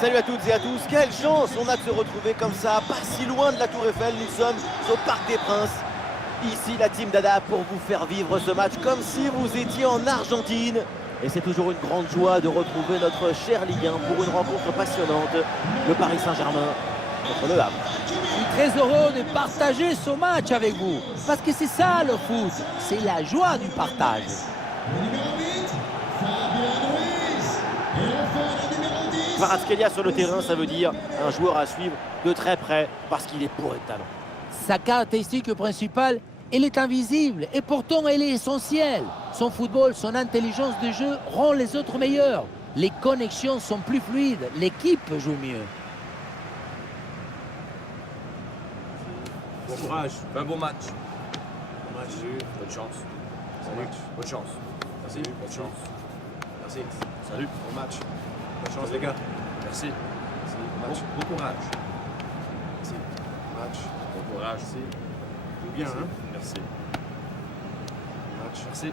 Salut à toutes et à tous, quelle chance on a de se retrouver comme ça, pas si loin de la Tour Eiffel, nous sommes au Parc des Princes. Ici la team Dada pour vous faire vivre ce match comme si vous étiez en Argentine. Et c'est toujours une grande joie de retrouver notre cher Ligue 1 pour une rencontre passionnante. Le Paris Saint-Germain contre le Havre. Je suis très heureux de partager ce match avec vous. Parce que c'est ça le foot, c'est la joie du partage. Kvaratskhelia sur le terrain, ça veut dire un joueur à suivre de très près parce qu'il est bourré de talent. Sa caractéristique principale, elle est invisible et pourtant elle est essentielle. Son football, son intelligence de jeu rend les autres meilleurs. Les connexions sont plus fluides, l'équipe joue mieux. Bon courage, fais un bon match. Bon match, bonne chance. Salut, bonne chance. Merci, bonne chance. Merci. Salut, bon match. Bonne chance les gars. Merci. Merci. Bon match. Bon courage. Merci. Bon match. Bon courage. Merci. Joue bien, hein? Merci. Bon match. Merci.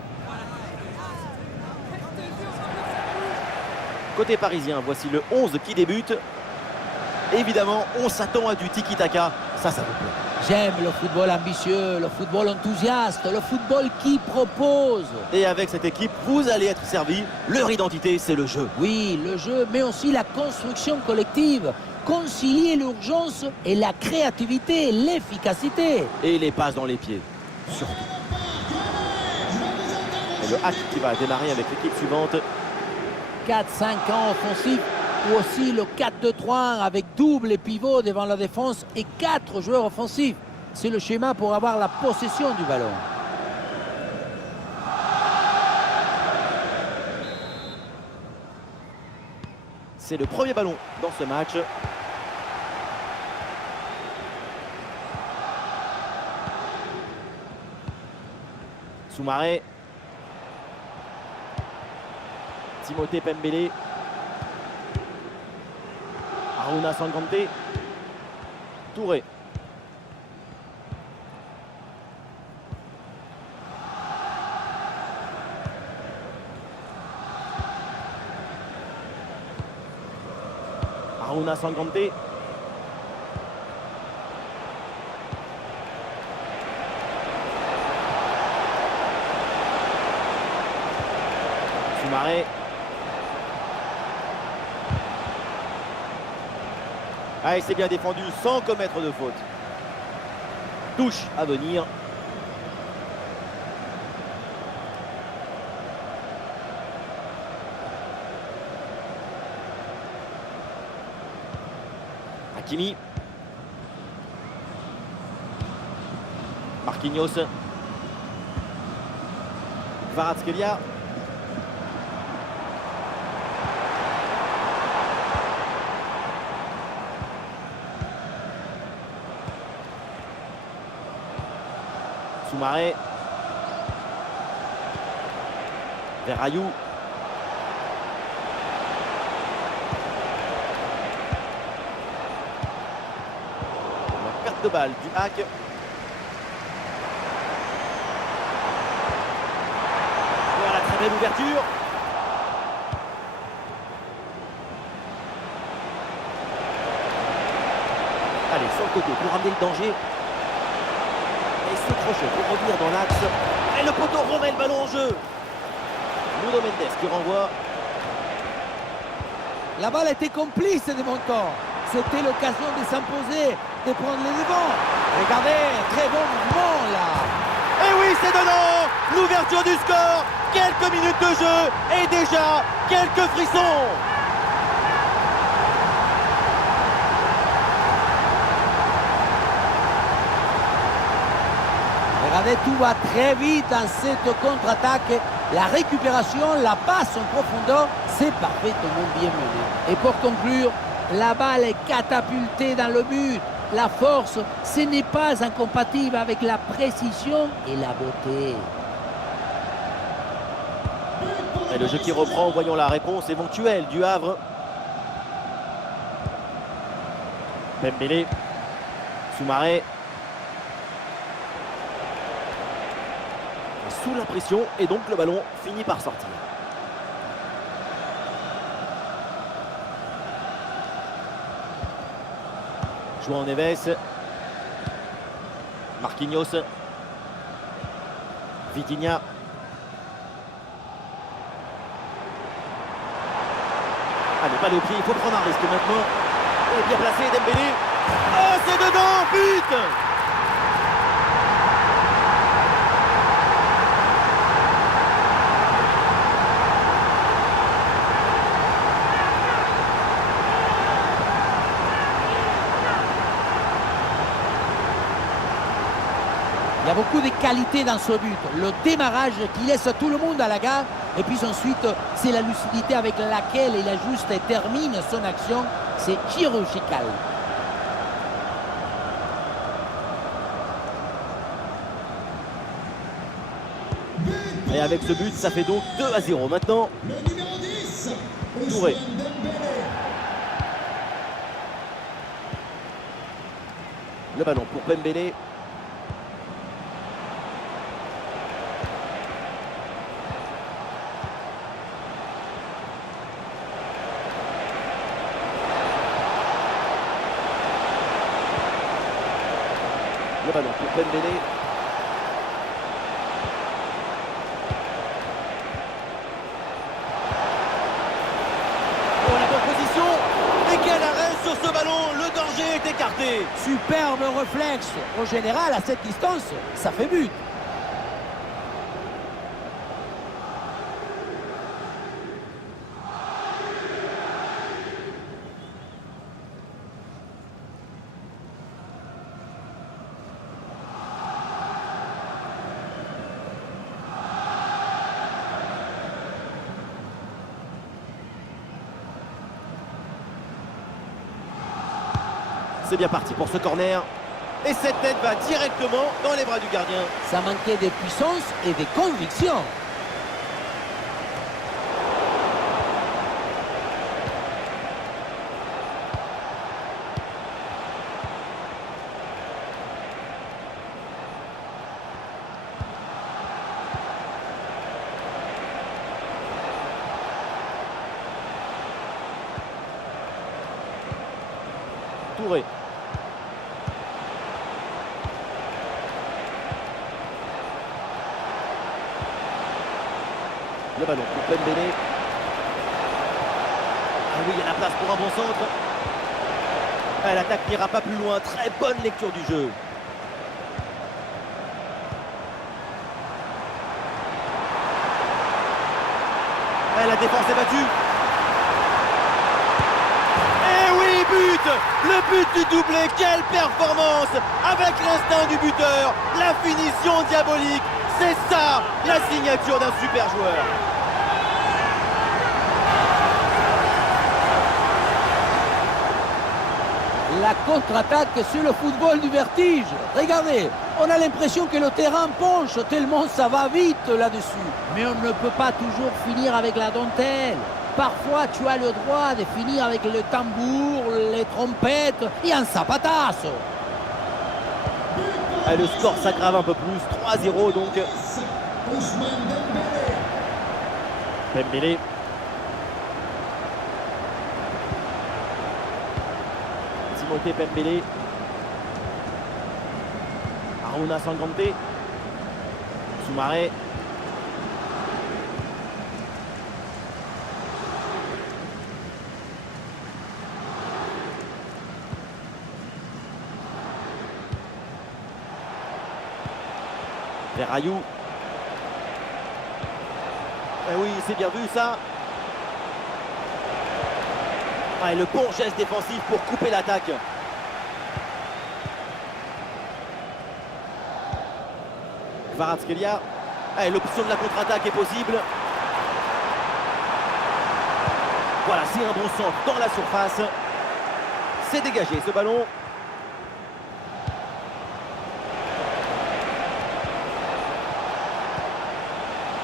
Côté parisien, voici le 11 qui débute. Évidemment, on s'attend à du tiki-taka, ça vous plaît. J'aime le football ambitieux, le football enthousiaste, le football qui propose. Et avec cette équipe, vous allez être servi. Leur identité, c'est le jeu. Oui, le jeu, mais aussi la construction collective. Concilier l'urgence et la créativité, l'efficacité. Et les passes dans les pieds, surtout. Et le hack qui va démarrer avec l'équipe suivante. 4-5 ans offensifs ou aussi le 4-2-3-1 avec double pivot devant la défense et 4 joueurs offensifs. C'est le schéma pour avoir la possession du ballon. C'est le premier ballon dans ce match. Soumaré. Timothée Pembele. Aruna Sangante. Touré. Aruna Sangante. Soumaré. Ah, il s'est bien défendu sans commettre de faute. Touche à venir. Hakimi. Marquinhos. Kvaratskhelia. Soumaré. Verraillou. La perte de balle du hack. Voilà, très belle ouverture. Allez, sur le côté pour ramener le danger. Ce crochet pour revenir dans l'axe. Et le poteau remet le ballon en jeu. Nuno Mendes qui renvoie. La balle était complice de mon corps. C'était l'occasion de s'imposer, de prendre les devants. Regardez, très bon mouvement là. Et oui, c'est dedans. L'ouverture du score. Quelques minutes de jeu et déjà quelques frissons. Regardez, tout va très vite dans cette contre-attaque. La récupération, la passe en profondeur, c'est parfaitement bien mené. Et pour conclure, la balle est catapultée dans le but. La force, ce n'est pas incompatible avec la précision et la beauté. Et le jeu qui reprend, voyons la réponse éventuelle du Havre. Pembele. Soumaré. Sous la pression et donc le ballon finit par sortir. João Neves. Marquinhos. Vitinha. Allez, pas au pied, il faut prendre un risque maintenant. Et bien placé, Dembélé. Oh, c'est dedans, but! Il y a beaucoup de qualité dans ce but. Le démarrage qui laisse tout le monde à la gare. Et puis ensuite, c'est la lucidité avec laquelle il ajuste et termine son action. C'est chirurgical. Et avec ce but, ça fait donc 2-0. Maintenant, Touré. Le ballon pour Pembele. Le ballon pour Pembele. Oh, la bonne position. Et quel arrêt sur ce ballon. Le danger est écarté. Superbe réflexe. En général, à cette distance, ça fait but. C'est bien parti pour ce corner. Et cette tête va directement dans les bras du gardien. Ça manquait de puissance et de conviction. Touré. Le ballon pour Pembele. Ah oui, il y a la place pour un bon centre. Ah, l'attaque n'ira pas plus loin. Très bonne lecture du jeu. Ah, la défense est battue. Et oui, but! Le but du doublé. Quelle performance! Avec l'instinct du buteur, la finition diabolique. C'est ça, la signature d'un super joueur. La contre-attaque, c'est le football du vertige. Regardez, on a l'impression que le terrain penche tellement ça va vite là-dessus. Mais on ne peut pas toujours finir avec la dentelle. Parfois, tu as le droit de finir avec le tambour, les trompettes et un zapatasso. Ah, le score s'aggrave un peu plus, 3-0 donc. Pembele. Timothée Pembele. Aruna Sangante. Soumaré. Verrayou. Eh oui, c'est bien vu ça. Ah, et le bon geste défensif pour couper l'attaque. Kvaratskhelia. Ah, et l'option de la contre-attaque est possible. Voilà, c'est un bon centre dans la surface. C'est dégagé ce ballon.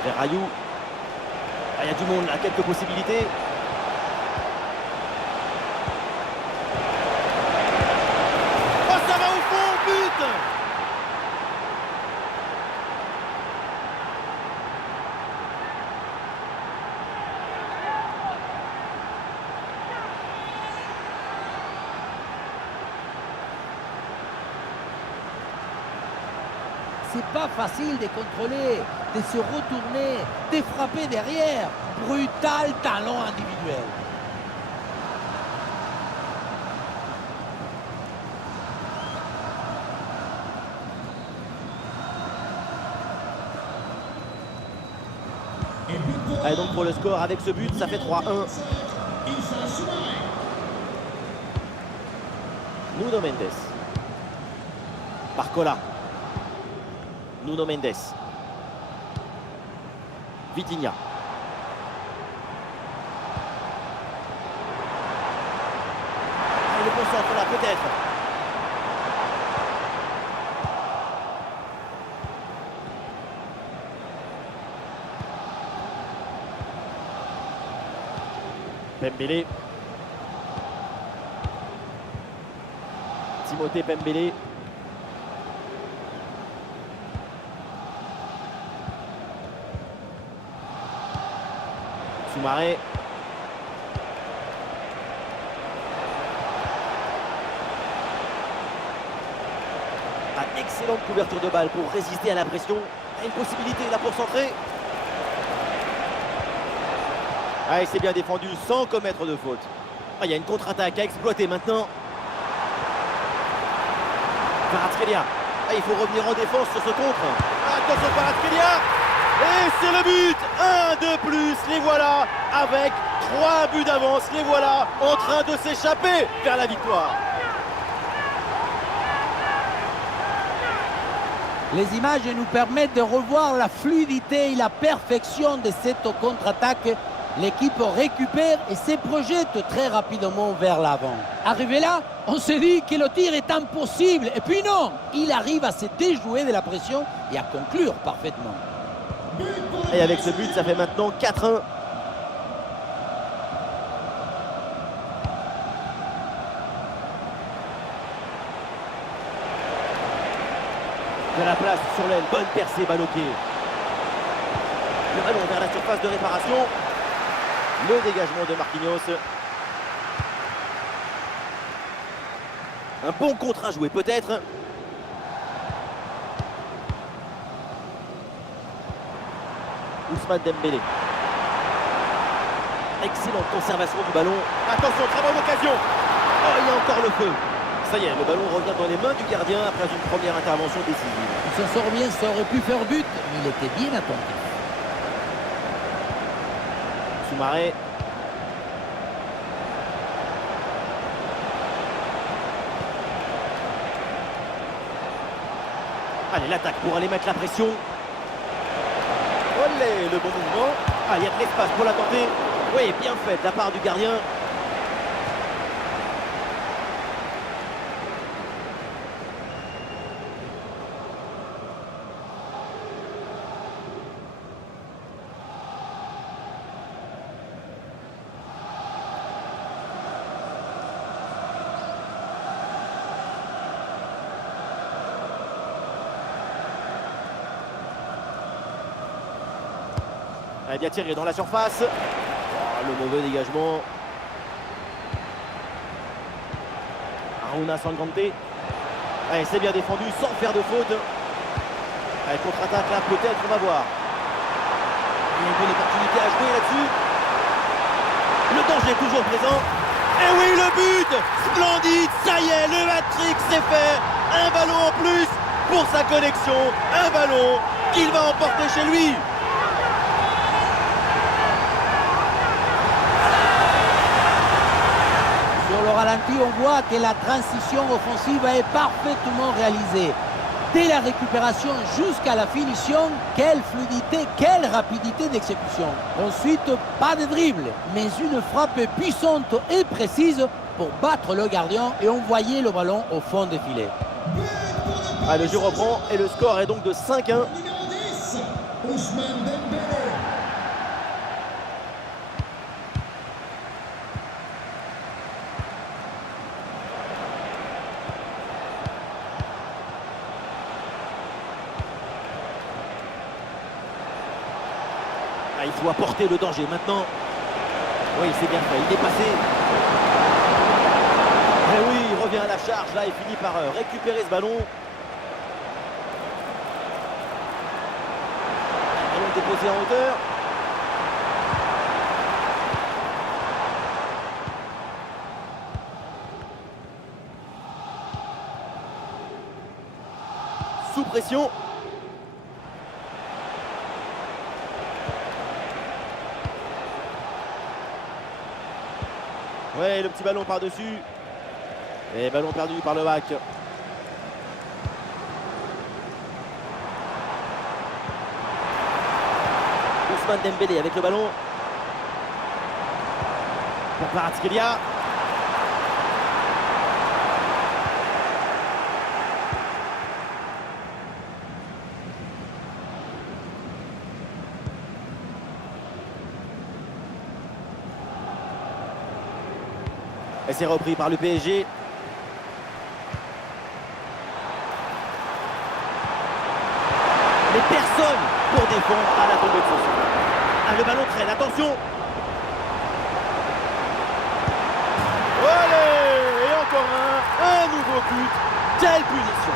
Verrayou. Ah, il y a du monde là, quelques possibilités. Oh, ça va au fond, but! c'est pas facile de contrôler, de se retourner, de frapper derrière. Brutal talent individuel. Allez, donc pour le score, avec ce but, ça fait 3-1. Nuno Mendes. Barcola. Nuno Mendes. Vitinha. Il le concentre là, peut-être. Pembele. Timothée Pembele. Soumaré. Excellente couverture de balle pour résister à la pression. Il y a une possibilité là pour centrer. Ah, il s'est bien défendu sans commettre de faute. Ah, il y a une contre-attaque à exploiter maintenant. Kvaratskhelia. Ah, il faut revenir en défense sur ce contre. Attention Kvaratskhelia. Et c'est le but. Un de plus. Les voilà avec 3 buts d'avance. Les voilà en train de s'échapper vers la victoire. Les images nous permettent de revoir la fluidité et la perfection de cette contre-attaque. L'équipe récupère et se projette très rapidement vers l'avant. Arrivé là, on se dit que le tir est impossible. Et puis non, il arrive à se déjouer de la pression et à conclure parfaitement. Et avec ce but, ça fait maintenant 4-1. De la place sur l'aile, bonne percée, Baloké. Le ballon vers la surface de réparation. Le dégagement de Marquinhos. Un bon contre à jouer peut-être. Ousmane Dembélé. Excellente conservation du ballon. Attention, très bonne occasion. Oh, il y a encore le feu. Ça y est, le ballon revient dans les mains du gardien après une première intervention décisive. Il s'en sort bien, ça aurait pu faire but, mais il était bien attentif. Soumaré. Allez, l'attaque pour aller mettre la pression. Olé, le bon mouvement. Ah, il y a de l'espace pour la tenter. Oui, bien fait de la part du gardien. Allez, bien tiré dans la surface. Oh, le mauvais dégagement. Aruna Sangante. Allez, c'est bien défendu sans faire de faute. Allez, contre-attaque là, peut-être, on va voir. Il y a une bonne opportunité à jouer là-dessus. Le danger est toujours présent. Et oui, le but. Splendide, ça y est, le hat-trick c'est fait. Un ballon en plus pour sa connexion. Un ballon qu'il va emporter chez lui. Sur le ralenti, on voit que la transition offensive est parfaitement réalisée. Dès la récupération jusqu'à la finition, quelle fluidité, quelle rapidité d'exécution. Ensuite, pas de dribble, mais une frappe puissante et précise pour battre le gardien et envoyer le ballon au fond des filets. Ah, le jeu reprend et le score est donc de 5-1. Ah, il faut apporter le danger maintenant. Oui, c'est bien fait, il est passé. Et oui, il revient à la charge là et finit par récupérer ce ballon. posé en hauteur. Sous pression. Ouais, le petit ballon par-dessus. Et ballon perdu par le bac. Ousmane Dembélé avec le ballon. Pour Kvaratskhelia. Et c'est repris par le PSG. Mais personne pour défendre à la tombée de son centre. Ah, le ballon traîne, attention. Allez, et encore un nouveau but. Quelle punition.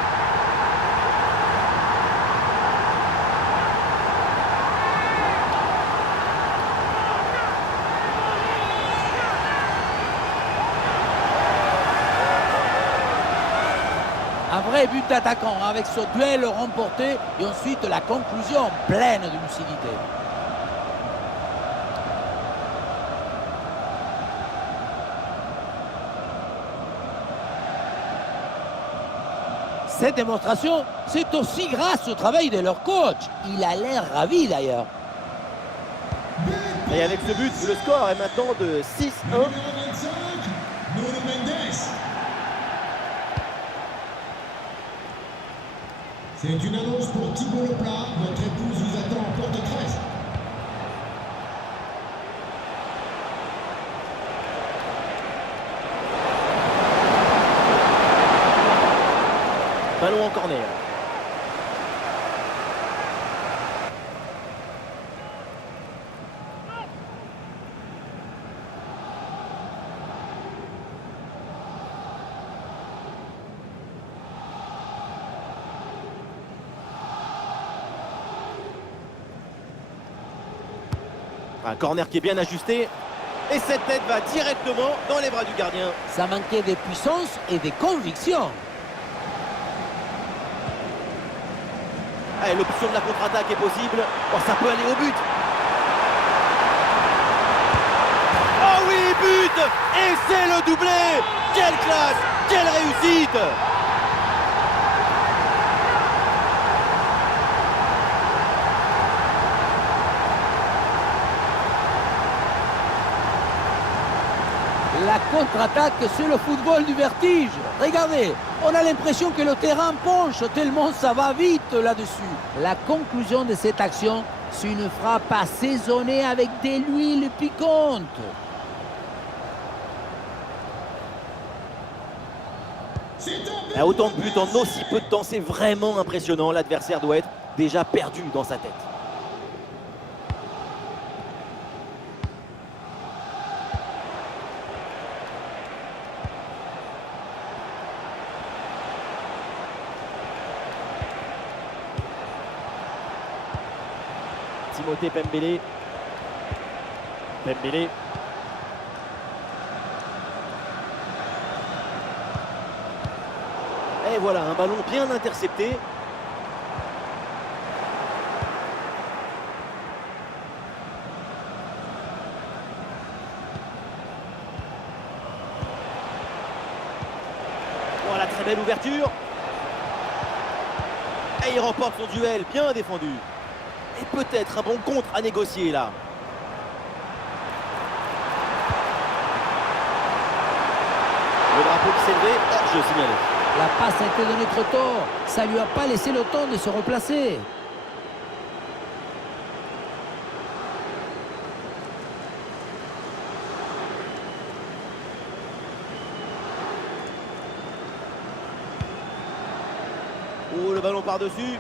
Un vrai but d'attaquant avec ce duel remporté et ensuite la conclusion pleine de lucidité. Cette démonstration, c'est aussi grâce au travail de leur coach. Il a l'air ravi d'ailleurs. Et avec ce but, le score est maintenant de 6-1. C'est une annonce pour Thibaut Leplat. Votre épouse vous attend en porte 13. Ballon en corner. Un corner qui est bien ajusté. Et cette tête va directement dans les bras du gardien. Ça manquait de puissance et de conviction. Allez, l'option de la contre-attaque est possible. Oh, ça peut aller au but. Oh oui, but. Et c'est le doublé. Quelle classe, quelle réussite. La contre-attaque, c'est le football du vertige. Regardez, on a l'impression que le terrain penche tellement ça va vite là-dessus. La conclusion de cette action, c'est une frappe assaisonnée avec de l'huile piquante. Autant de buts en aussi peu de temps, c'est vraiment impressionnant. L'adversaire doit être déjà perdu dans sa tête. Timothée Pembélé. Pembélé. Et voilà, un ballon bien intercepté. Voilà, très belle ouverture. Et il remporte son duel, bien défendu. Et peut-être un bon contre à négocier là. Le drapeau qui s'est levé, hors-jeu signalé. La passe a été donnée trop tôt. Ça lui a pas laissé le temps de se replacer. Oh, le ballon par-dessus.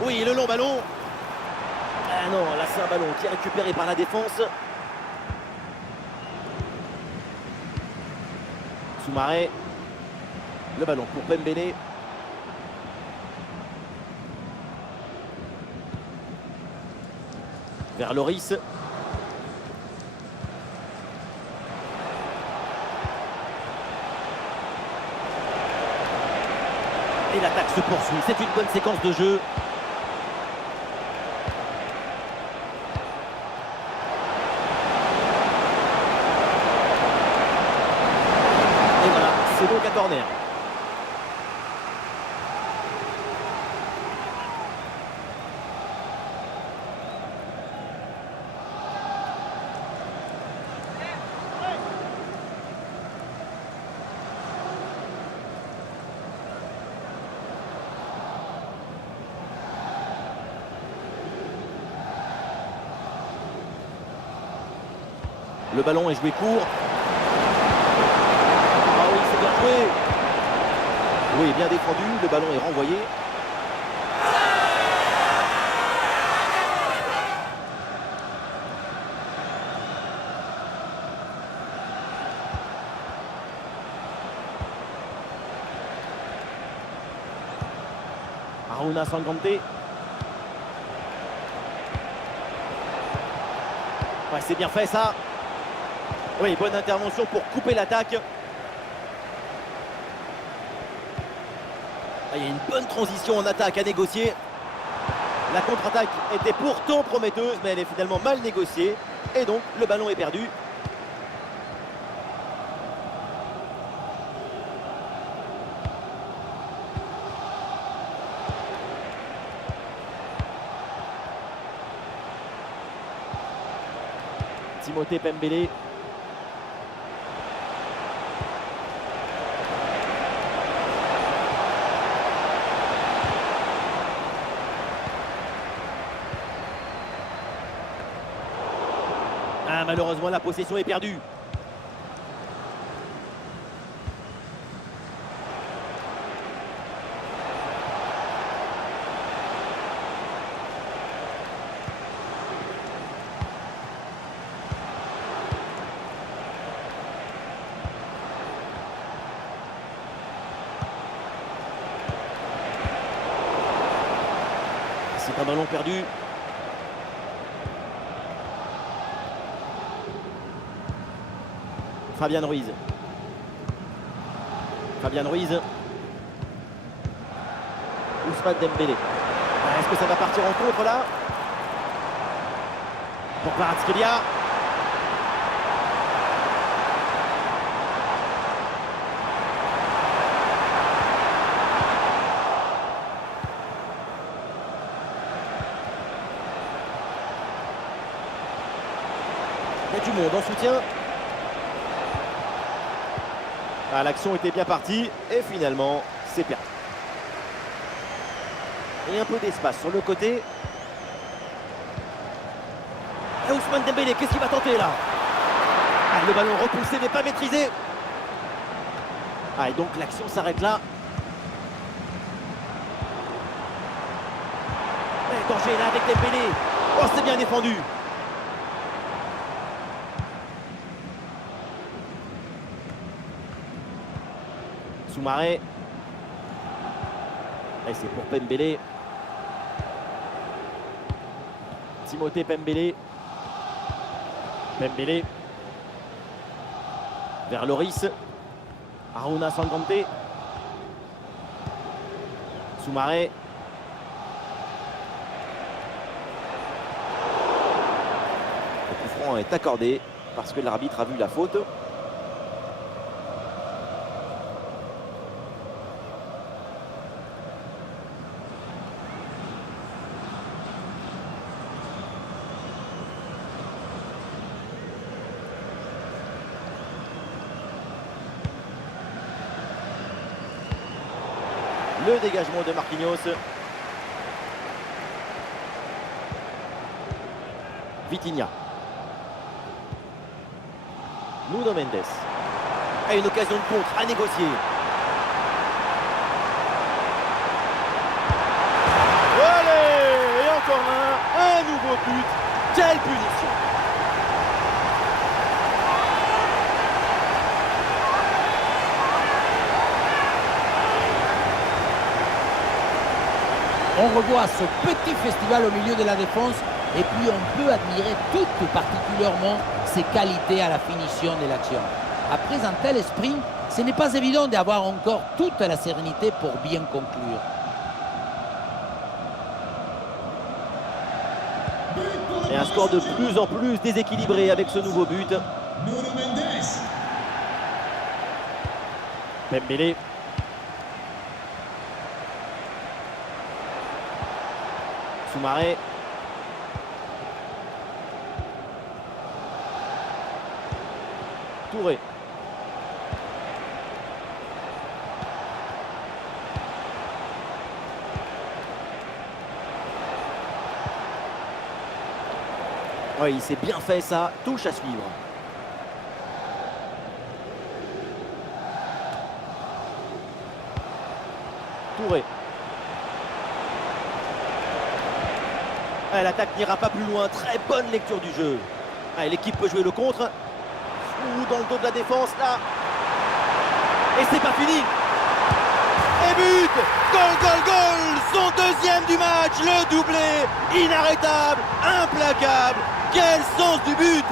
Oui, le long ballon. Ah non, là c'est un ballon qui est récupéré par la défense. Soumaré. Le ballon pour Pembélé. Vers Loris. Et l'attaque se poursuit. C'est une bonne séquence de jeu. Et voilà, c'est donc un corner. Le ballon est joué court. Ah oui, c'est bien joué. Oui, bien défendu. Le ballon est renvoyé. Aruna Sangante. Ouais, c'est bien fait ça. Oui, bonne intervention pour couper l'attaque. Ah, il y a une bonne transition en attaque à négocier. La contre-attaque était pourtant prometteuse, mais elle est finalement mal négociée. Et donc, le ballon est perdu. Timothée Pembele. Ah, malheureusement, la possession est perdue. C'est un ballon perdu. Fabian Ruiz. Fabian Ruiz. Ousmane Dembélé. Est-ce que ça va partir en contre là? Pour Kvaratskhelia. Il y a du monde en soutien. Ah, l'action était bien partie et finalement c'est perdu. Et un peu d'espace sur le côté. Et Ousmane Dembélé, qu'est-ce qu'il va tenter là? Ah, le ballon repoussé mais pas maîtrisé. Ah, et donc l'action s'arrête là. Et danger là avec Dembélé. Oh, c'est bien défendu. Soumaré. Et c'est pour Pembele. Timothée Pembele. Pembele. Vers Loris. Aruna Sangante. Soumaré. Le coup franc est accordé parce que l'arbitre a vu la faute. Le dégagement de Marquinhos. Vitinha. Nuno Mendes. Et une occasion de contre à négocier. Allez! Et encore un nouveau but. Quelle punition! On revoit ce petit festival au milieu de la défense Et puis on peut admirer tout particulièrement ses qualités à la finition de l'action. Après un tel esprit, ce n'est pas évident d'avoir encore toute la sérénité pour bien conclure. Et un score de plus en plus déséquilibré avec ce nouveau but. Nuno Mendes. Pembele. Soumaré. Touré. Oui, il s'est bien fait ça, touche à suivre. Touré. L'attaque n'ira pas plus loin, très bonne lecture du jeu. L'équipe peut jouer le contre. Ou dans le dos de la défense là. Et c'est pas fini. Et but! Goal, goal, goal! Son deuxième du match, le doublé, inarrêtable, implacable. Quel sens du but!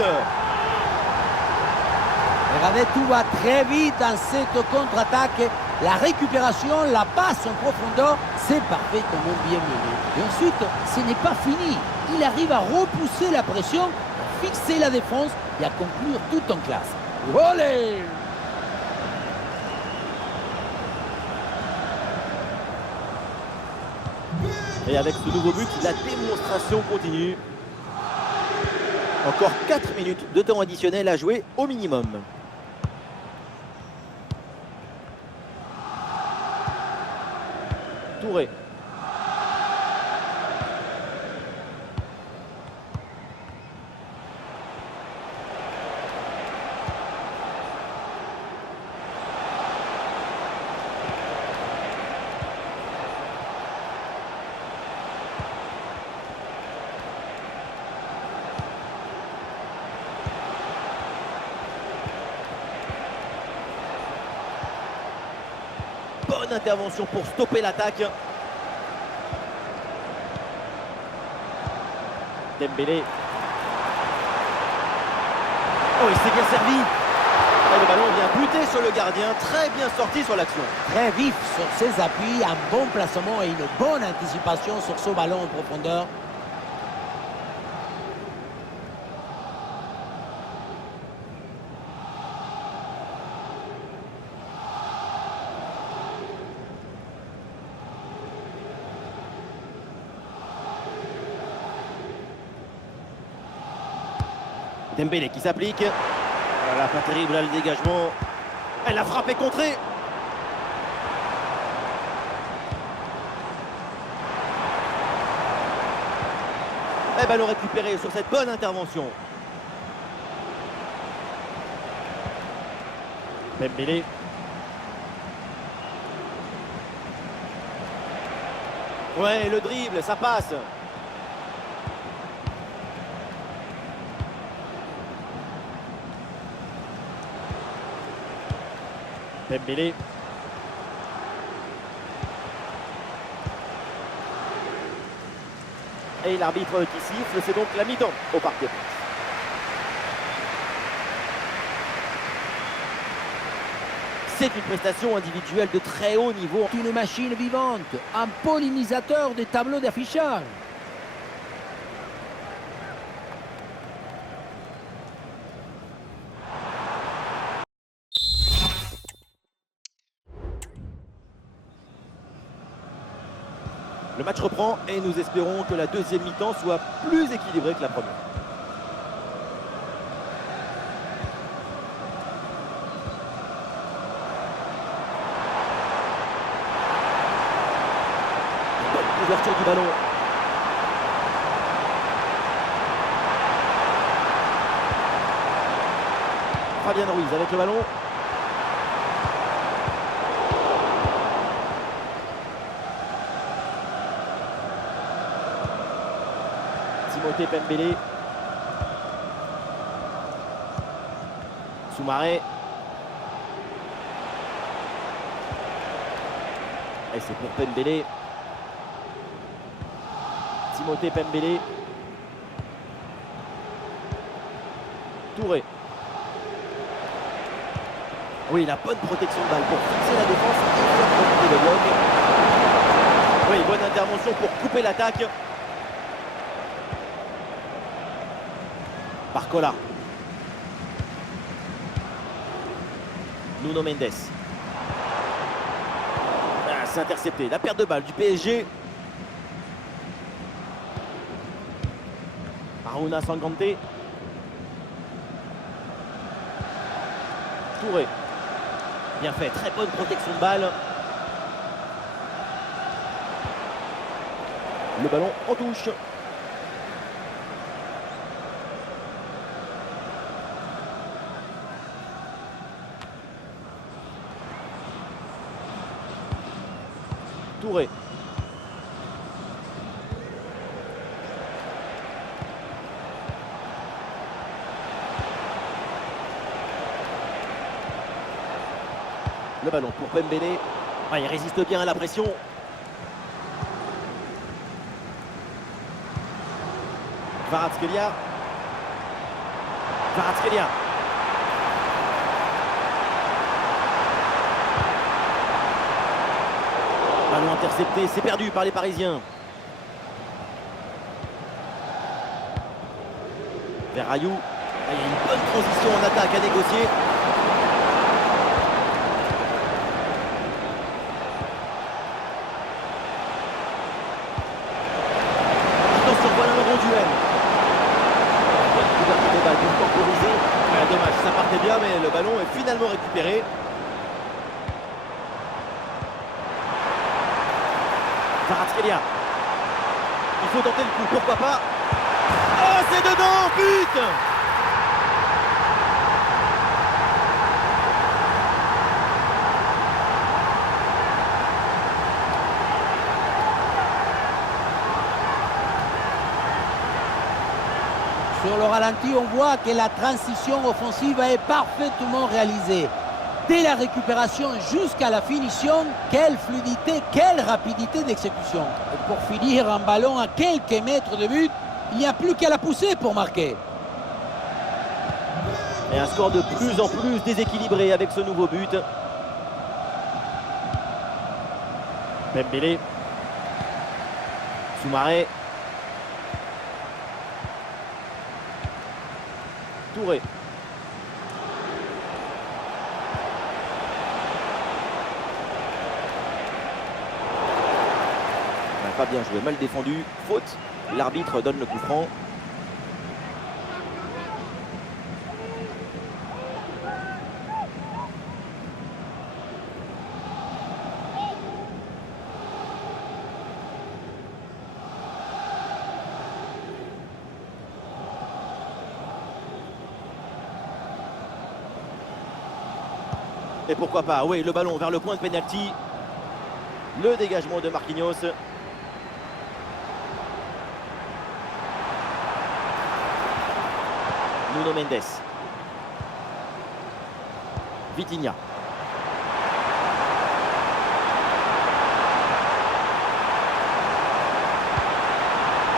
Regardez, tout va très vite dans cette contre-attaque. La récupération, la passe en profondeur, c'est parfaitement bien mené. Et ensuite, ce n'est pas fini. Il arrive à repousser la pression, à fixer la défense et à conclure tout en classe. Olé! Et avec ce nouveau but, la démonstration continue. Encore 4 minutes de temps additionnel à jouer au minimum. Touré. Bonne intervention pour stopper l'attaque. Dembélé. Oh, il s'est bien servi. Et le ballon vient buter sur le gardien. Très bien sorti sur l'action. Très vif sur ses appuis, un bon placement et une bonne anticipation sur ce ballon en profondeur. Dembélé qui s'applique. Voilà, pas terrible là le dégagement. Elle a frappé contrée. Et ballon récupéré sur cette bonne intervention. Dembélé. Ouais, le dribble, ça passe. Dembélé. Et l'arbitre qui siffle, c'est donc la mi-temps au Parc des Princes. C'est une prestation individuelle de très haut niveau. Une machine vivante, un pollinisateur des tableaux d'affichage. Le match reprend et nous espérons que la deuxième mi-temps soit plus équilibrée que la première. Bonne ouverture du ballon. Fabien Ruiz avec le ballon. Timothée Pembele. Soumaré. Et c'est pour Pembele. Timothée Pembele. Touré. Oui, la bonne protection de balle pour fixer la défense et faire profiter le bloc. Oui, bonne intervention pour couper l'attaque. Barcola. Nuno Mendes. Ah, c'est intercepté. La perte de balle du PSG. Aruna Sangante. Touré. Bien fait, très bonne protection de balle. Le ballon en touche. Touré. Le ballon pour Pembele. Ah, il résiste bien à la pression. Kvaratskhelia. Kvaratskhelia. Ballon intercepté, c'est perdu par les Parisiens. Vers Rayou. Ah, il y a une bonne transition en attaque à négocier. Attention, voilà un bon duel. Bonne couverture de balle pour temporiser. Dommage, ça partait bien, mais le ballon est finalement récupéré. Kvaratskhelia. Il faut tenter le coup, pourquoi pas. Oh, c'est dedans, but! Sur le ralenti, on voit que la transition offensive est parfaitement réalisée. Dès la récupération jusqu'à la finition, quelle fluidité, quelle rapidité d'exécution. Et pour finir, un ballon à quelques mètres de but, il n'y a plus qu'à la pousser pour marquer. Et un score de plus en plus déséquilibré avec ce nouveau but. Pembele. Soumaré. Touré. Pas bien joué, mal défendu, faute. L'arbitre donne le coup franc. Et pourquoi pas, oui, le ballon vers le point de pénalty. Le dégagement de Marquinhos. Nuno Mendes. Vitinha.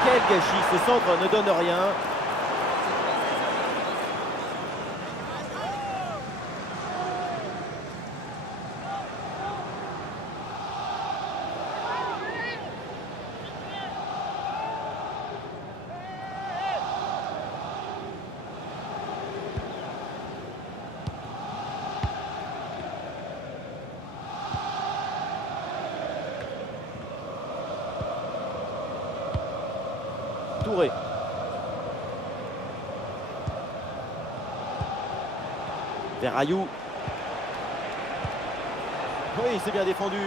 Quel gâchis, ce centre ne donne rien. Touré. Vers Rayou. Oui, c'est bien défendu.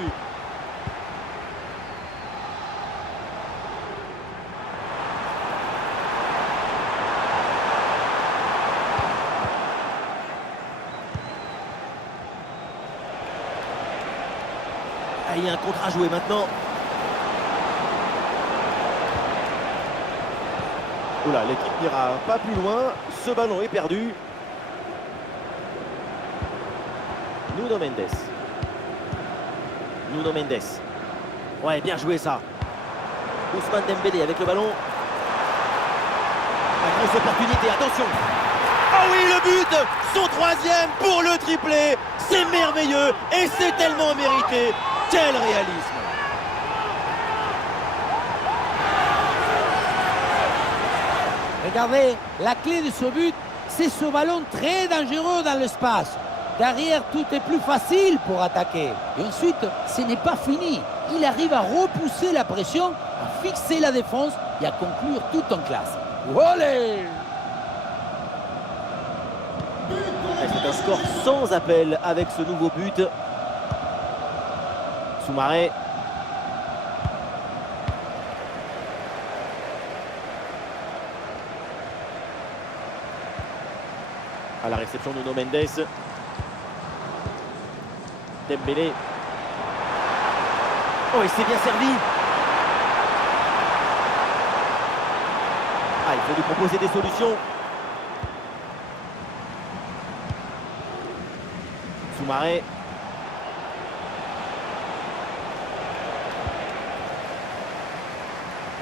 Ah, il y a un contre à jouer maintenant. Oula, l'équipe n'ira pas plus loin. Ce ballon est perdu. Nuno Mendes. Nuno Mendes. Ouais, bien joué ça. Ousmane Dembélé avec le ballon. La grosse opportunité, attention. Oh, Oh oui, le but, son troisième pour le triplé. C'est merveilleux et c'est tellement mérité. Quel réalisme! Regardez, la clé de ce but, c'est ce ballon très dangereux dans l'espace. Derrière, tout est plus facile pour attaquer. Et ensuite, ce n'est pas fini. Il arrive à repousser la pression, à fixer la défense et à conclure tout en classe. Olé! C'est un score sans appel avec ce nouveau but. Soumaré. À la réception de Nuno Mendes. Dembélé. Oh, il s'est bien servi. Ah, il faut lui proposer des solutions. Soumaré.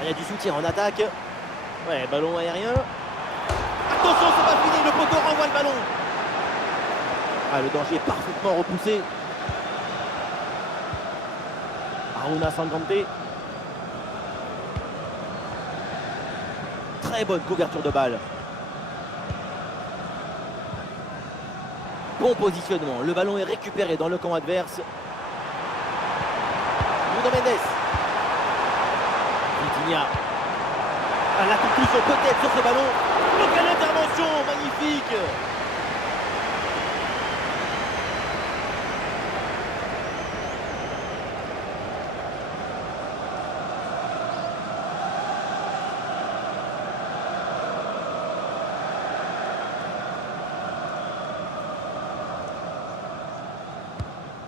Il y a du soutien en attaque. Ouais, ballon aérien. Attention, c'est pas fini, le poteau renvoie le ballon. Ah, le danger est parfaitement repoussé. Aruna Sangante. Très bonne couverture de balle. Bon positionnement, le ballon est récupéré dans le camp adverse. Nuno Mendes. Vitinha. Ah, la conclusion peut-être sur ce ballon. Oh, quelle intervention, magnifique!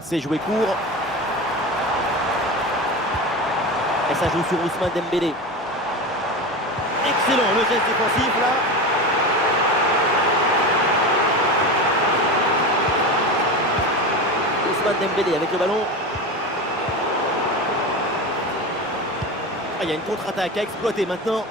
C'est joué court. Et ça joue sur Ousmane Dembélé. Excellent le geste défensif là. Ousmane Dembélé avec le ballon. Ah, il y a une contre-attaque à exploiter maintenant.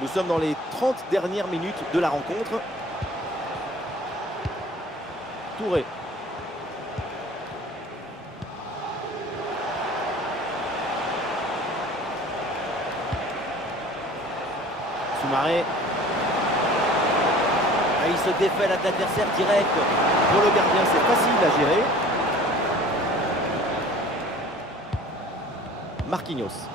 Nous sommes dans les 30 dernières minutes de la rencontre. Touré. Soumaré. Ah, il se défait l'adversaire direct. Pour le gardien, c'est facile à gérer. Marquinhos.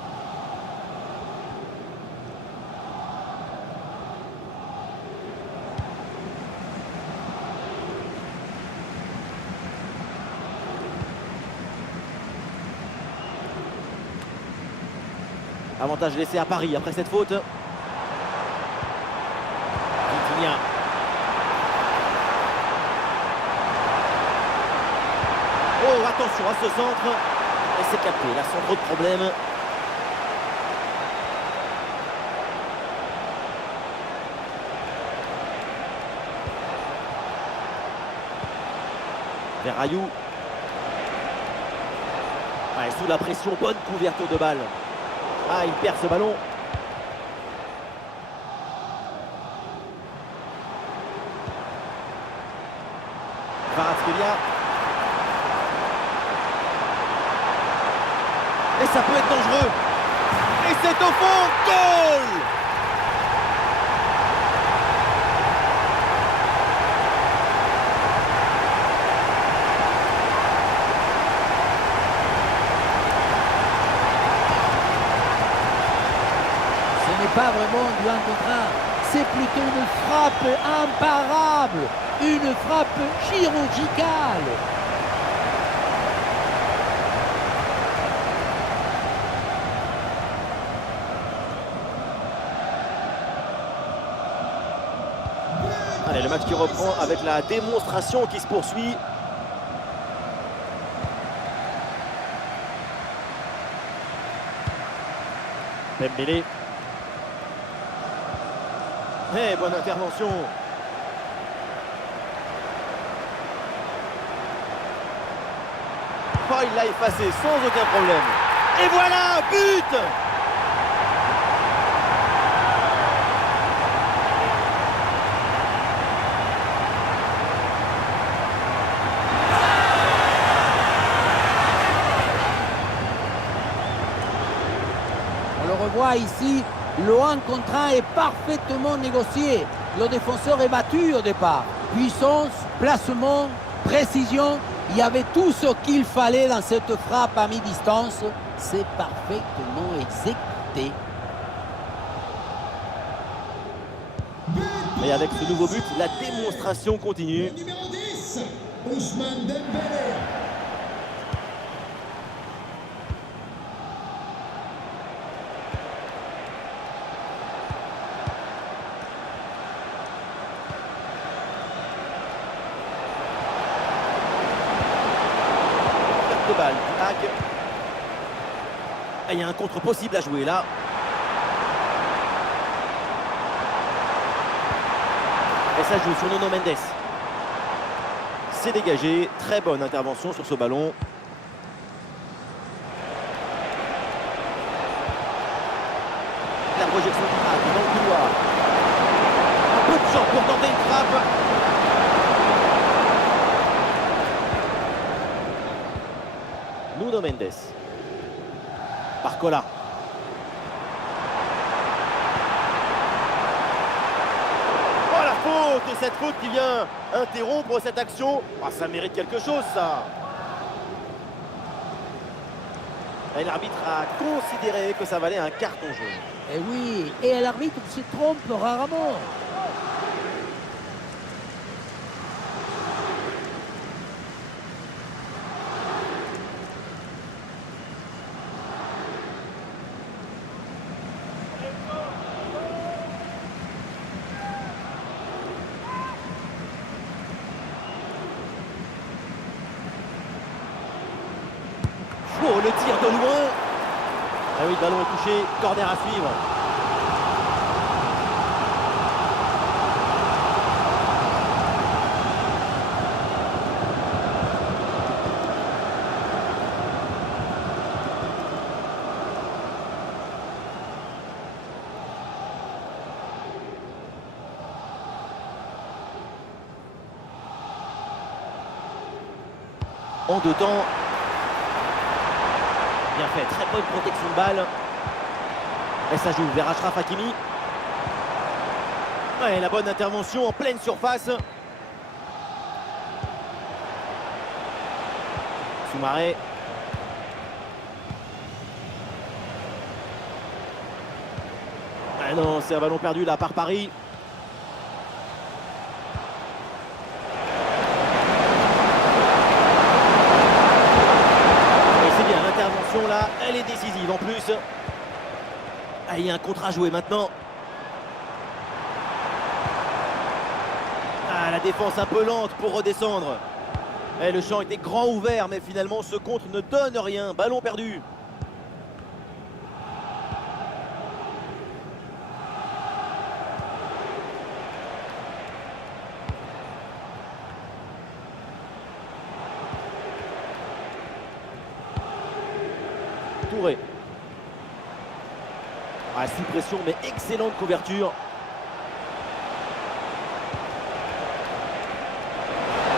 Avantage laissé à Paris après cette faute. Vitinha. Oh, attention à ce centre. Et c'est capté, là sans trop de problème. Vers Ayou. Ouais, sous la pression, bonne couverture de balle. Ah, il perd ce ballon. Kvaratskhelia. Et ça peut être dangereux. Et c'est au fond. Goal! Pas vraiment du 1 contre 1, c'est plutôt une frappe imparable, une frappe chirurgicale. Allez, le match qui reprend avec la démonstration qui se poursuit. Dembélé. Eh, bonne intervention. Oh, il l'a effacé sans aucun problème. Et voilà, but! le revoit ici, le 1 contre 1 est parfaitement négocié. Le défenseur est battu au départ. Puissance, placement, précision, il y avait tout ce qu'il fallait dans cette frappe à mi-distance. C'est parfaitement exécuté. Et avec ce nouveau but, la démonstration continue. Le numéro 10, Ousmane Dembélé. Perte de balle, tac. Et il y a un contre possible à jouer là. Et ça joue sur Nuno Mendes. C'est dégagé. Très bonne intervention sur ce ballon. La projection du frappe dans le couloir. Un peu de champ pour tenter une frappe. Nuno Mendes. Barcola. Oh la faute! Cette faute qui vient interrompre cette action. Ah, ça mérite quelque chose ça. Et l'arbitre a considéré que ça valait un carton jaune. Et oui, et l'arbitre se trompe rarement. Oh, le tir de loin. Ah oui, le ballon est touché. Corner à suivre. En deux temps. Bien fait, très bonne protection de balle. Et ça joue vers Achraf Hakimi. Ouais, la bonne intervention en pleine surface. Soumaré. Ah non, c'est un ballon perdu là par Paris. Là, elle est décisive en plus. Ah, il y a un contre à jouer maintenant. Ah, la défense un peu lente pour redescendre. Et le champ était grand ouvert, mais finalement ce contre ne donne rien. Ballon perdu. Touré. Ah, sous pression, mais excellente couverture.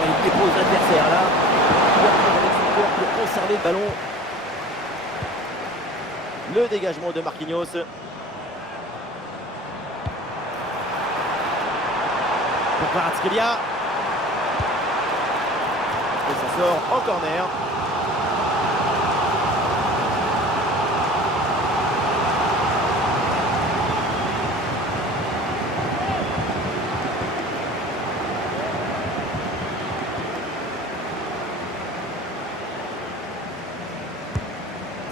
Il dépose l'adversaire là. Avec son corps pour conserver le ballon. Le dégagement de Marquinhos. Pour Kvaratskhelia. Et ça sort en corner.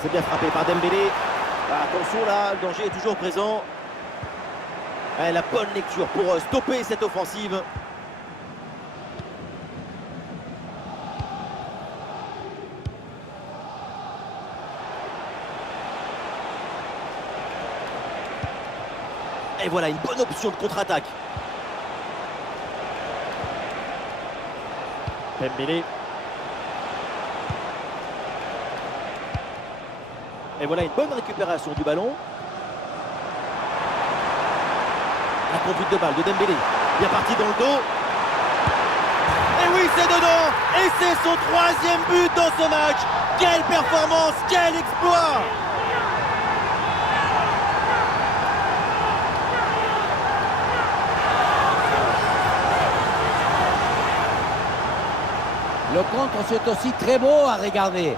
C'est bien frappé par Dembélé. Ah, attention là, le danger est toujours présent. Ah, la bonne lecture pour stopper cette offensive. Et voilà une bonne option de contre-attaque. Dembélé. Et voilà une bonne récupération du ballon. La conduite de balle de Dembélé. Bien parti dans le dos. Et oui, c'est dedans. Et c'est son 3e but dans ce match. Quelle performance, quel exploit! contre, c'est aussi très beau à regarder.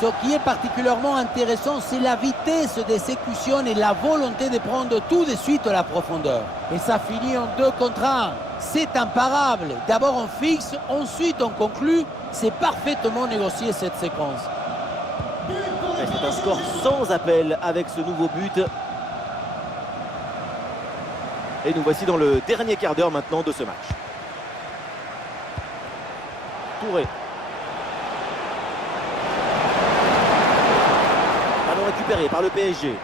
Ce qui est particulièrement intéressant, c'est la vitesse d'exécution et la volonté de prendre tout de suite la profondeur. Et ça finit en 2 contre 1. C'est imparable. D'abord on fixe, ensuite on conclut. C'est parfaitement négocié cette séquence. C'est un score sans appel avec ce nouveau but. Et nous voici dans le dernier quart d'heure maintenant de ce match. Touré. Ballon récupéré par le PSG.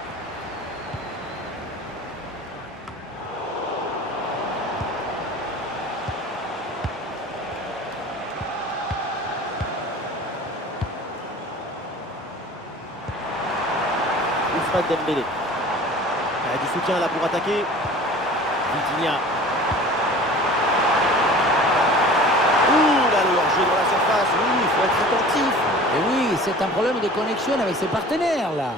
Ousmane Dembélé. Il y a du soutien là pour attaquer. Vitinha. Ouh là, le hors-jeu dans la surface. Oui, il faut être attentif. Et oui, c'est un problème de connexion avec ses partenaires là.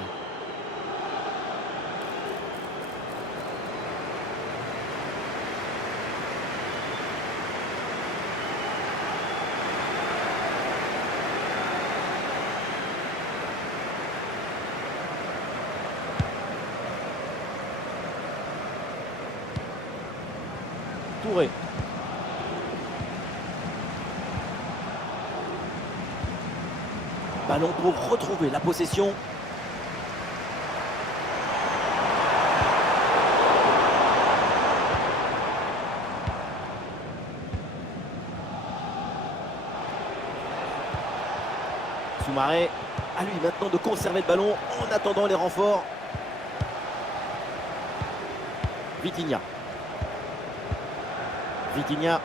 Touré. Ballon pour retrouver la possession. Soumaré, à lui maintenant de conserver le ballon en attendant les renforts. Vitinha. Vitinha,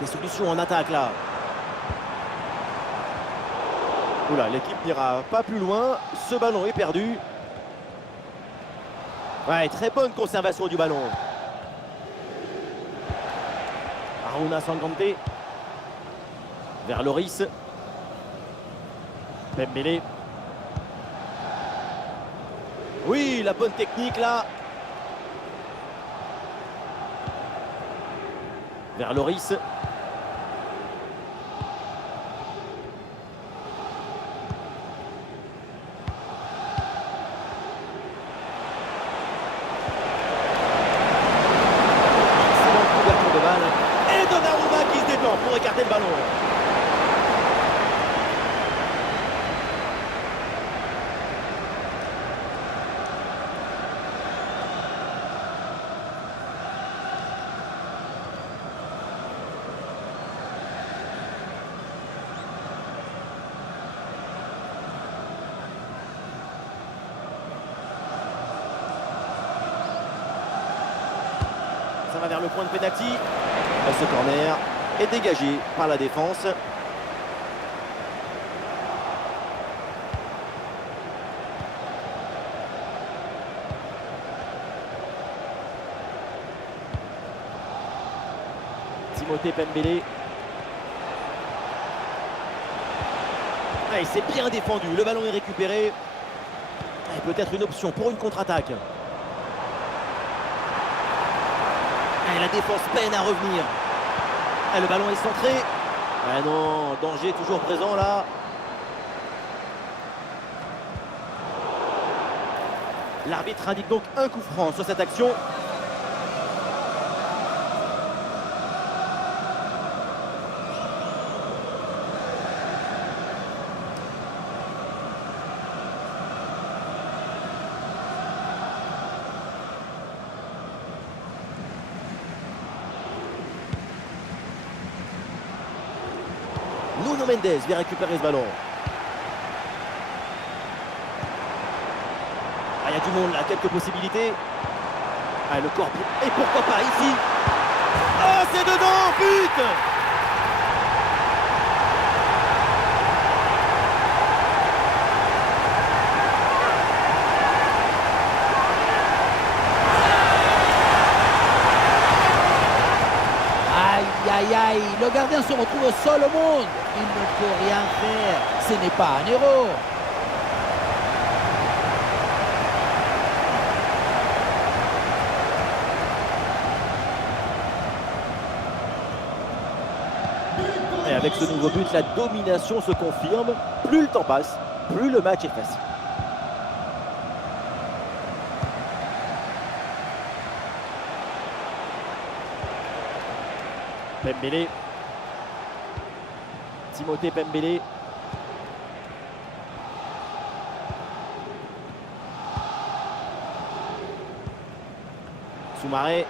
des solutions en attaque là. Oula, l'équipe n'ira pas plus loin. Ce ballon est perdu. Ouais, très bonne conservation du ballon. Aruna Sangante. Vers Loris. Pembele. Oui, la bonne technique là. Vers Loris. Et Donnarumma qui se détend pour écarter le ballon. Ça va vers le point de pénalty. Ce corner est dégagé par la défense. Timothée Pembele. Ah, il s'est bien défendu. Le ballon est récupéré. Peut-être une option pour une contre-attaque. Et la défense peine à revenir. Et le ballon est centré. Ah non, danger toujours présent là. L'arbitre indique donc un coup franc sur cette action. Nuno Mendes vient récupérer ce ballon. Ah, il y a du monde là, quelques possibilités. Ah, le corps. Et pourquoi pas ici. Oh, c'est dedans, but! Aïe, aïe, aïe, le gardien se retrouve seul au monde. Il ne peut rien faire. Ce n'est pas un héros. Et Avec ce nouveau but, la domination se confirme. Plus le temps passe, plus le match est facile. Pembele. Timothée Pembele. Soumaré.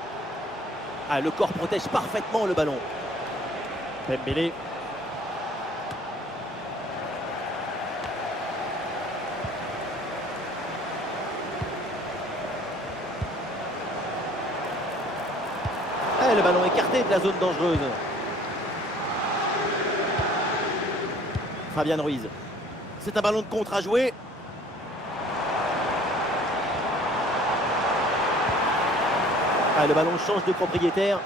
Ah, le corps protège parfaitement le ballon. Pembele. Ah, le ballon écarté de la zone dangereuse. Fabian Ruiz. C'est un ballon de contre à jouer. Ah, le ballon change de propriétaire.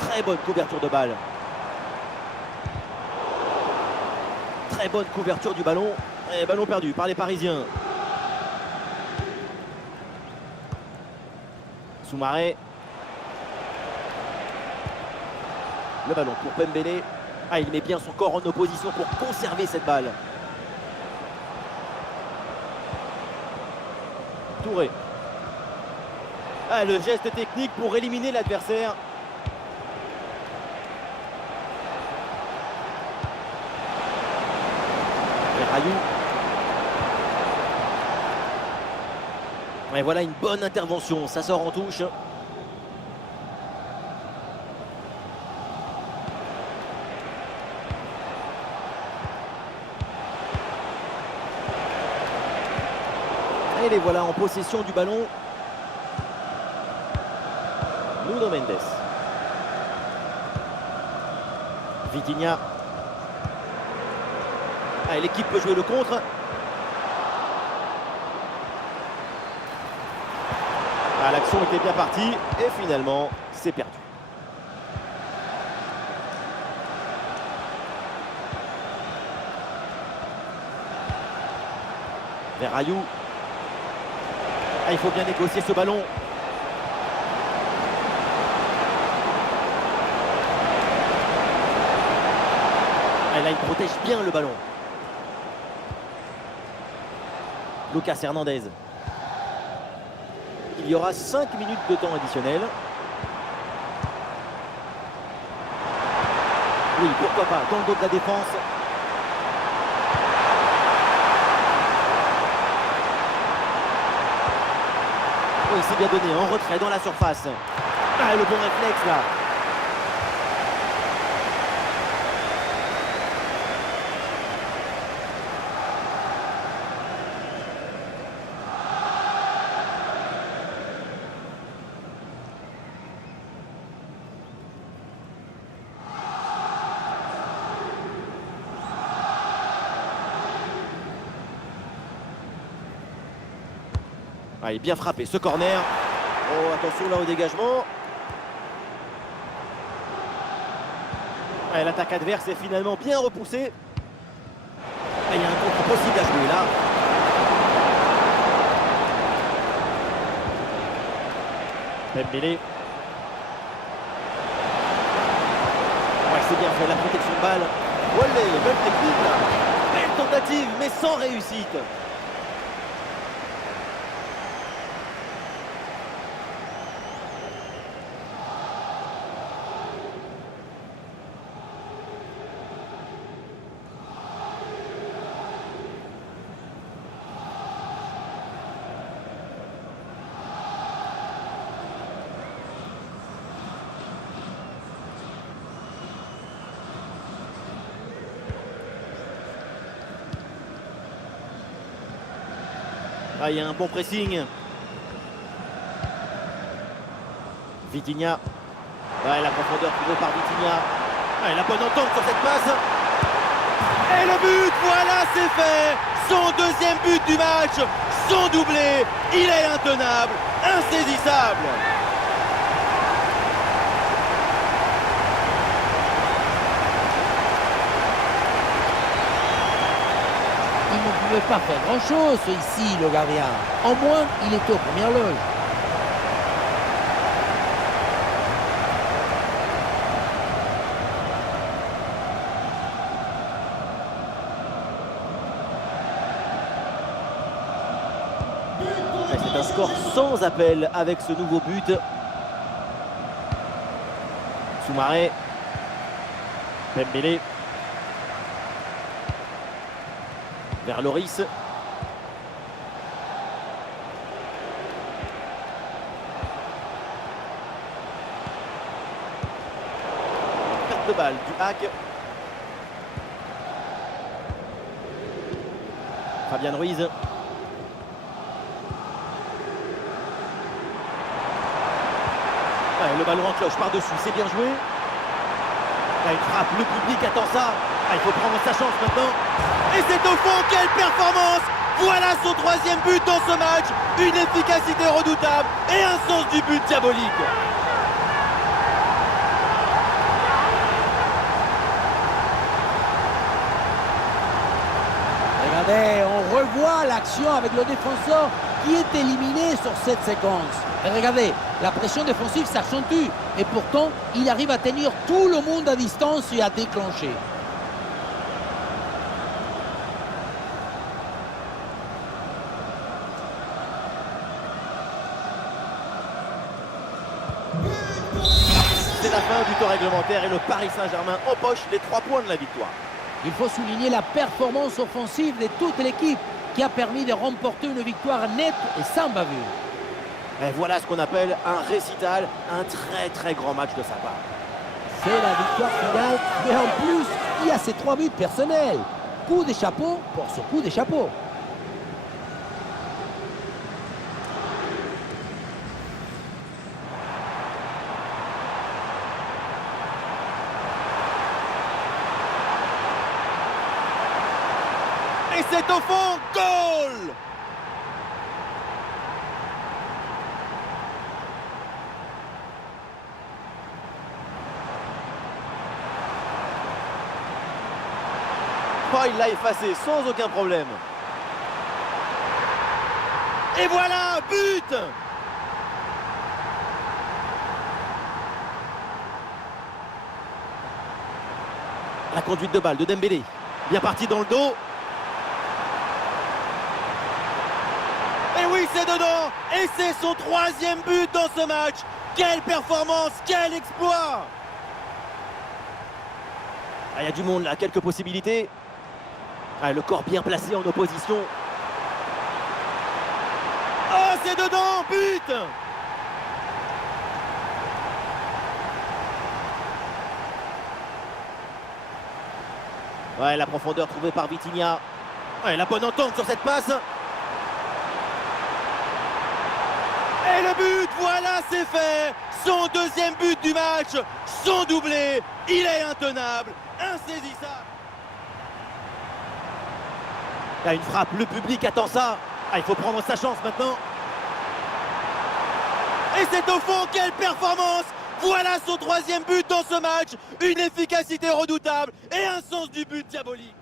Très bonne couverture de balle. Très bonne couverture du ballon. Et ballon perdu par les Parisiens. Soumaré. Le ballon pour Pembele. Ah, il met bien son corps en opposition pour conserver cette balle. Touré. Ah, le geste technique pour éliminer l'adversaire. Rayou. Et voilà une bonne intervention, ça sort en touche. Et les voilà en possession du ballon. Nuno Mendes. Vitinha. Ah, l'équipe peut jouer le contre. Ah, l'action était bien partie et finalement c'est perdu. Vers Rayou. Ah, il faut bien négocier ce ballon. Ah, là, il protège bien le ballon. Lucas Hernandez. Il y aura 5 minutes de temps additionnel. Oui, pourquoi pas, dans le dos de la défense. Oui, c'est bien donné, en retrait dans la surface. Ah, le bon réflexe là. Ah, il est bien frappé ce corner. Oh, attention là au dégagement. Ah, l'attaque adverse est finalement bien repoussée. Ah, il y a un contre possible à jouer là. Pembele. Ouais, c'est bien fait la protection de balle. Olé, belle technique là. Belle tentative mais sans réussite. Ah, il y a un bon pressing. Vitinha. Ouais, la profondeur trouvée par Vitinha. Ah, et la bonne entente sur cette passe. Et le but, voilà, c'est fait. Son deuxième but du match. Son doublé. Il est intenable, insaisissable. pouvait pas faire grand-chose ici, le gardien. Au moins, il était aux premières loges. C'est un score sans appel avec ce nouveau but. Soumaré. Dembélé. Vers Loris. Perte de balle du hack. Fabian Ruiz. Le ballon en cloche par-dessus, c'est bien joué. Là, une frappe, le public attend ça. Il faut prendre sa chance maintenant. Et c'est au fond, quelle performance! Voilà son 3e but dans ce match. Une efficacité redoutable et un sens du but diabolique. Regardez, on revoit l'action avec le défenseur qui est éliminé sur cette séquence. Et regardez, la pression défensive s'accentue et pourtant, il arrive à tenir tout le monde à distance et à déclencher. C'est la fin du temps réglementaire et le Paris Saint-Germain empoche les 3 points de la victoire. Il faut souligner la performance offensive de toute l'équipe qui a permis de remporter une victoire nette et sans bavure. Et voilà ce qu'on appelle un récital, un très grand match de sa part. C'est la victoire finale, mais en plus, il y a ces 3 buts personnels. Coup de chapeau pour ce coup de chapeau. Et c'est au fond, goal! Oh, il l'a effacé sans aucun problème. Et voilà, but! La conduite de balle de Dembélé. Bien parti dans le dos. Et oui, c'est dedans! Et c'est son 3e but dans ce match! Quelle performance! Quel exploit! Il y a du monde là, quelques possibilités. Le corps bien placé en opposition. Oh, c'est dedans! But! La profondeur trouvée par Vitinha. La bonne entente sur cette passe. Et le but, voilà, c'est fait. Son 2e but du match, son doublé. Il est intenable, insaisissable. Une frappe, le public attend ça. Il faut prendre sa chance maintenant. Et c'est au fond, quelle performance! Voilà son 3e but dans ce match. Une efficacité redoutable et un sens du but diabolique.